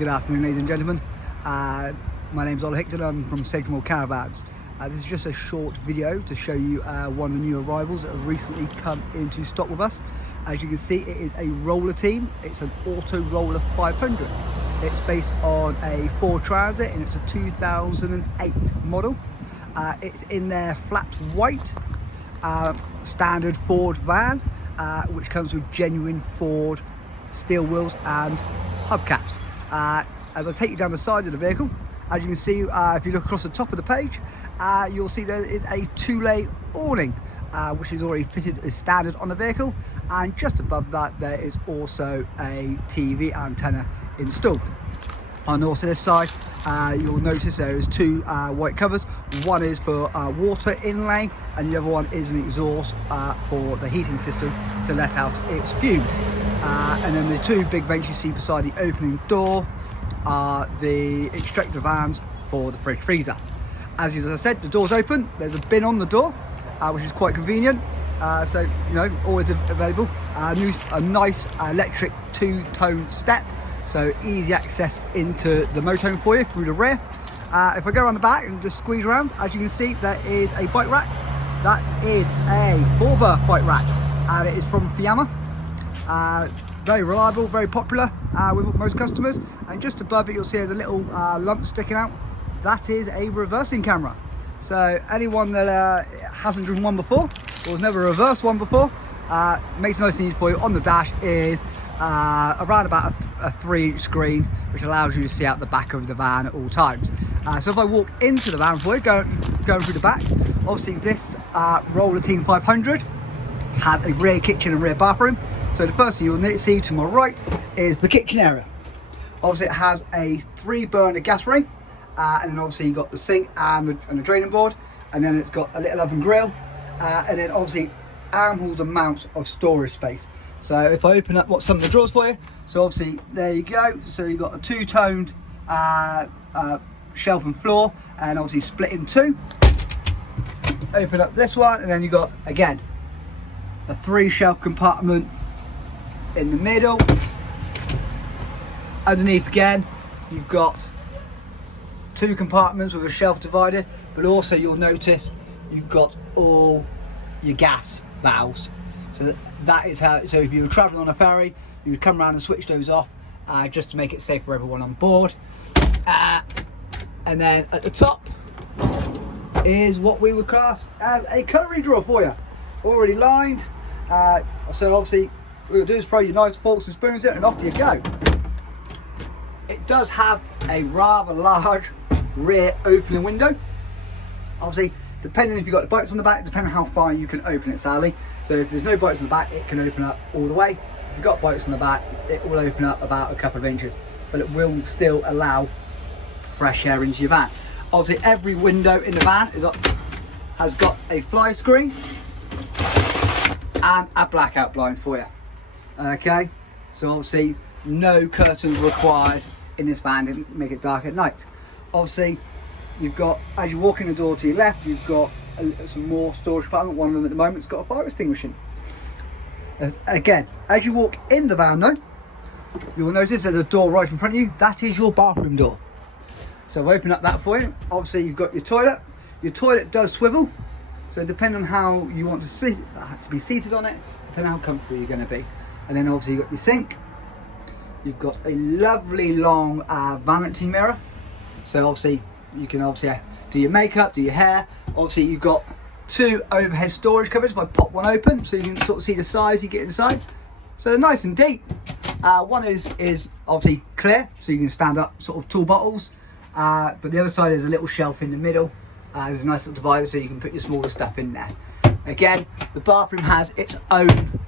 Good afternoon, ladies and gentlemen. My name's Ollie Hickton. I'm from Sagemore Caravans. This is just a short video to show you one of the new arrivals that have recently come into stock with us. As you can see, it is a roller team. It's an Auto Roller 500. It's based on a Ford Transit and it's a 2008 model. It's in their flat white standard Ford van, which comes with genuine Ford steel wheels and hubcaps. As I take you down the side of the vehicle, as you can see, if you look across the top of the page, you'll see there is a 2-lay awning, which is already fitted as standard on the vehicle, and just above that there is also a TV antenna installed. On also this side, you'll notice there is two white covers. One is for water inlay, and the other one is an exhaust for the heating system to let out its fumes. And then the two big vents you see beside the opening door are the extractor vans for the fridge freezer. As I said, the door's open. There's a bin on the door, which is quite convenient. So, you know, always available. A nice electric two-tone step, so easy access into the motorhome for you through the rear. If I go around the back and just squeeze around, as you can see, there is a bike rack. That is a 4-berth bike rack, and it is from Fiamma. Very reliable, very popular with most customers. And just above it, you'll see there's a little lump sticking out. That is a reversing camera. So anyone that hasn't driven one before, or has never reversed one before, makes it nice and easy for you. On the dash is around about a 3-inch screen, which allows you to see out the back of the van at all times. So if I walk into the van for you, going through the back, obviously this Roller Team 500 has a rear kitchen and rear bathroom. So the first thing you'll see to my right is the kitchen area. Obviously it has a 3-burner gas ring, and then obviously you've got the sink and the draining board, and then it's got a little oven grill, and then obviously armholes and mounts of storage space. So if I open up what's some of the drawers for you, so obviously there you go. So you've got a 2-toned shelf and floor, and obviously split in 2. Open up this one, and then you've got again a 3-shelf compartment in the middle. Underneath again you've got 2 compartments with a shelf divider, but also you'll notice you've got all your gas valves. So that is how, so if you were traveling on a ferry, you would come around and switch those off, just to make it safe for everyone on board. And then at the top is what we would class as a cutlery drawer for you, already lined. So obviously what you'll do is throw your knives, forks and spoons in, and off you go. It does have a rather large rear opening window. Obviously, depending if you've got the bikes on the back, depending on how far you can open it, Sally. So if there's no bikes on the back, it can open up all the way. If you've got bikes on the back, it will open up about a couple of inches, but it will still allow fresh air into your van. Obviously, every window in the van has got a fly screen and a blackout blind for you. Okay, so obviously no curtains required in this van to make it dark at night. Obviously, you've got, as you walk in the door to your left, you've got some more storage compartment. One of them at the moment's got a fire extinguisher. Again, as you walk in the van though, you'll notice there's a door right in front of you. That is your bathroom door. So I'll open up that for you. Obviously you've got your toilet. Your toilet does swivel, so depending on how you want to be seated on it, depending on how comfortable you're going to be. And then obviously you've got your sink. You've got a lovely long vanity mirror, so obviously you can do your makeup, do your hair. Obviously you've got 2 overhead storage cupboards. If I pop one open, so you can sort of see the size you get inside. So they're nice and deep. One is obviously clear, so you can stand up sort of tall bottles. But the other side is a little shelf in the middle. There's a nice little divider, so you can put your smaller stuff in there. Again, the bathroom has its own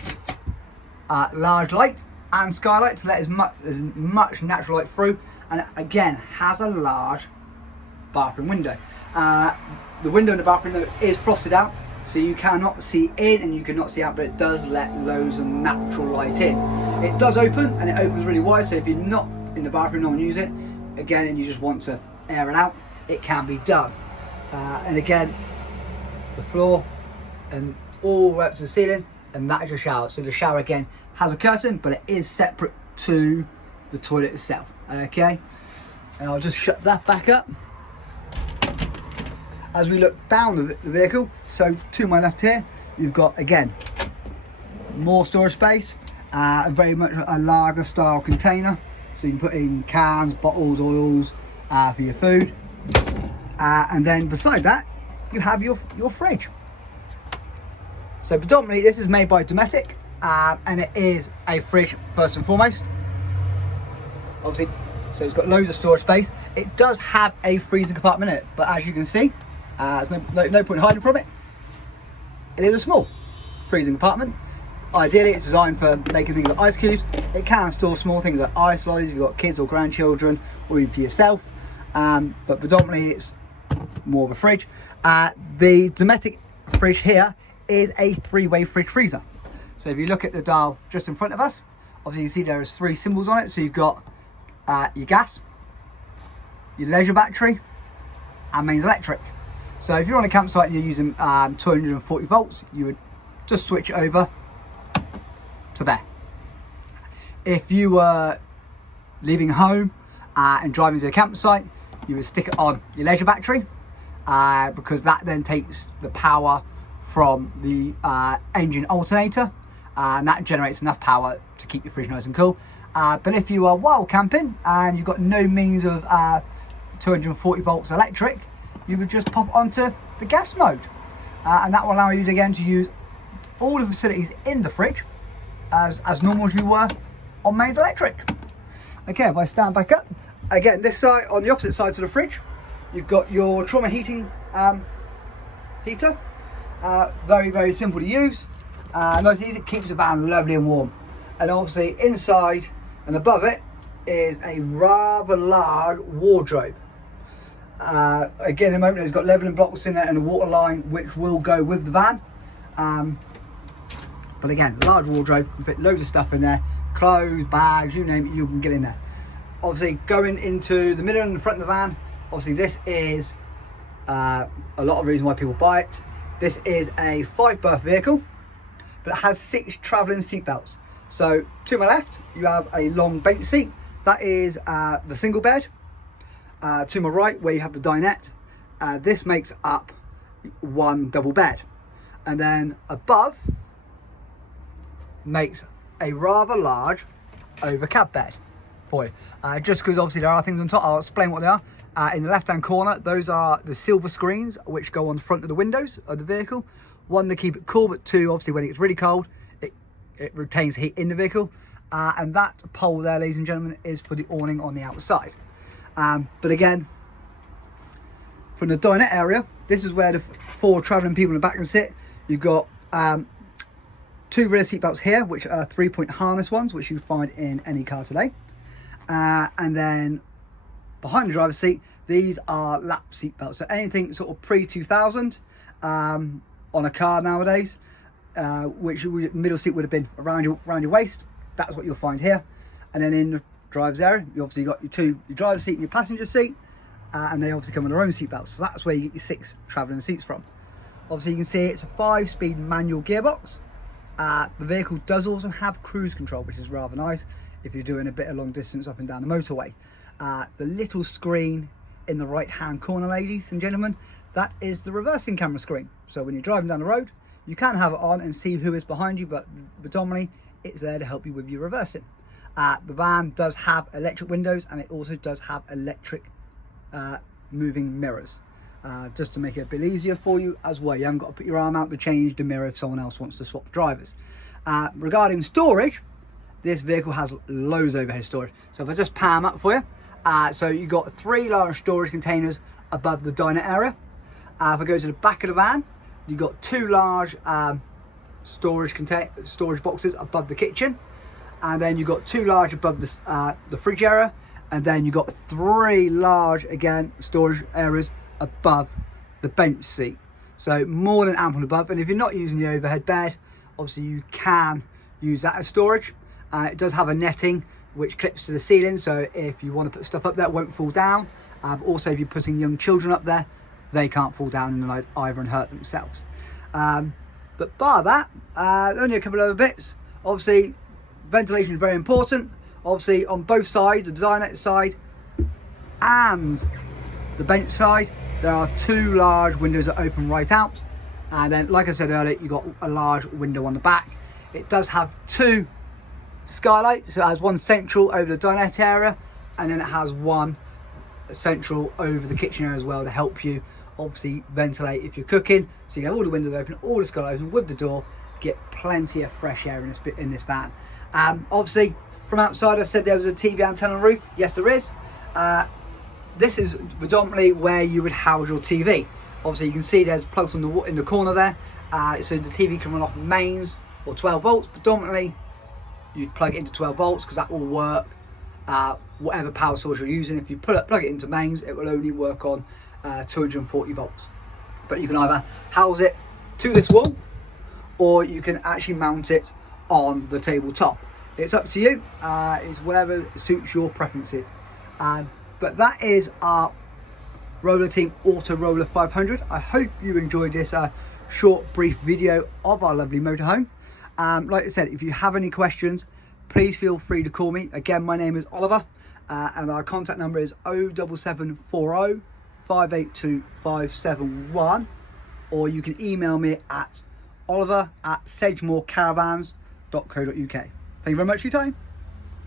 large light and skylight to let as much natural light through, and again has a large bathroom window. The window in the bathroom though is frosted out, so you cannot see in and you cannot see out, but it does let loads of natural light in. It does open, and it opens really wide, so if you're not in the bathroom, no one use it again, and you just want to air it out, it can be done. And again, the floor and all the way up to the ceiling, and that is your shower. So the shower again has a curtain, but it is separate to the toilet itself. Okay, and I'll just shut that back up. As we look down the vehicle, so to my left here, you've got, again, more storage space, very much a lager style container, so you can put in cans, bottles, oils for your food, and then beside that you have your fridge. So predominantly this is made by Dometic, and it is a fridge first and foremost, obviously, so it's got loads of storage space. It does have a freezer compartment in it, but as you can see, there's no point hiding from it. It is a small freezing compartment. Ideally, it's designed for making things like ice cubes. It can store small things like ice lollies if you've got kids or grandchildren, or even for yourself. But predominantly, it's more of a fridge. The Dometic fridge here is a 3-way fridge freezer. So if you look at the dial just in front of us, obviously you see there is 3 symbols on it. So you've got your gas, your leisure battery, and mains electric. So if you're on a campsite and you're using 240 volts, you would just switch it over to there. If you were leaving home and driving to a campsite, you would stick it on your leisure battery, because that then takes the power from the engine alternator, and that generates enough power to keep your fridge nice and cool. But if you are wild camping and you've got no means of 240 volts electric, you would just pop onto the gas mode, and that will allow you again to use all the facilities in the fridge as normal as you were on mains electric. Okay, if I stand back up again, this side, on the opposite side to the fridge, you've got your trauma heating heater. Very simple to use. Nice and easy. It keeps the van lovely and warm. And obviously inside and above it is a rather large wardrobe. Again, in a moment, it's got levelling blocks in it and a water line which will go with the van. But again, large wardrobe, you can fit loads of stuff in there, clothes, bags, you name it, you can get in there. Obviously, going into the middle and the front of the van, obviously this is a lot of reason why people buy it. This is a 5-berth vehicle, but it has 6 travelling seat belts. So to my left, you have a long bench seat. That is the single bed. To my right, where you have the dinette, this makes up 1 double bed. And then above makes a rather large over cab bed for you. Just because obviously there are things on top, I'll explain what they are. In the left hand corner, those are the silver screens which go on the front of the windows of the vehicle. 1, to keep it cool, but 2, obviously when it gets really cold, it retains heat in the vehicle. And that pole there, ladies and gentlemen, is for the awning on the outside. But again, from the dinette area, this is where the 4 travelling people in the back can sit. You've got 2 rear seat belts here, which are 3-point harness ones, which you find in any car today. And then behind the driver's seat, these are lap seat belts. So anything sort of pre-2000 on a car nowadays, which middle seat would have been around your waist. That's what you'll find here. And then in the driver's area, you obviously got your driver's seat and your passenger seat, and they obviously come with their own seat belts. So that's where you get your 6 travelling seats from. Obviously you can see it's a 5-speed manual gearbox. The vehicle does also have cruise control, which is rather nice if you're doing a bit of long distance up and down the motorway. The little screen in the right hand corner, ladies and gentlemen, that is the reversing camera screen. So when you're driving down the road, you can have it on and see who is behind you, but predominantly it's there to help you with your reversing. The van does have electric windows, and it also does have electric moving mirrors, just to make it a bit easier for you as well. You haven't got to put your arm out to change the mirror if someone else wants to swap drivers. Regarding storage, this vehicle has loads of overhead storage. So if I just pan up for you, so you've got 3 large storage containers above the dinette area. If I go to the back of the van, you've got 2 large storage boxes above the kitchen, and then you've got 2 large above the fridge area, and then you've got 3 large again storage areas above the bench seat. So more than ample above. And if you're not using the overhead bed, obviously you can use that as storage. It does have a netting which clips to the ceiling, so if you want to put stuff up there, it won't fall down. But also if you're putting young children up there, they can't fall down and either and hurt themselves. But bar that, only a couple of other bits. Obviously ventilation is very important. Obviously on both sides, the dinette side and the bench side, there are 2 large windows that open right out, and then like I said earlier, you've got a large window on the back. It does have 2 skylights, so it has one central over the dinette area, and then it has one central over the kitchen area as well, to help you obviously ventilate if you're cooking. So you have all the windows open, all the skylights open with the door, get plenty of fresh air in this van. Obviously from outside, I said there was a TV antenna on the roof. Yes, there is. This is predominantly where you would house your TV. Obviously you can see there's plugs in the corner there, so the TV can run off mains or 12 volts. Predominantly you'd plug it into 12 volts because that will work whatever power source you're using. If you plug it into mains, it will only work on 240 volts. But you can either house it to this wall, or you can actually mount it on the tabletop. It's up to you. It's whatever suits your preferences. But that is our Roller Team Auto Roller 500. I hope you enjoyed this short, brief video of our lovely motorhome. Like I said, if you have any questions, please feel free to call me. Again, my name is Oliver, and our contact number is 07740 582 571, or you can email me at oliver@sedgemorecaravans.co.uk. Thank you very much for your time.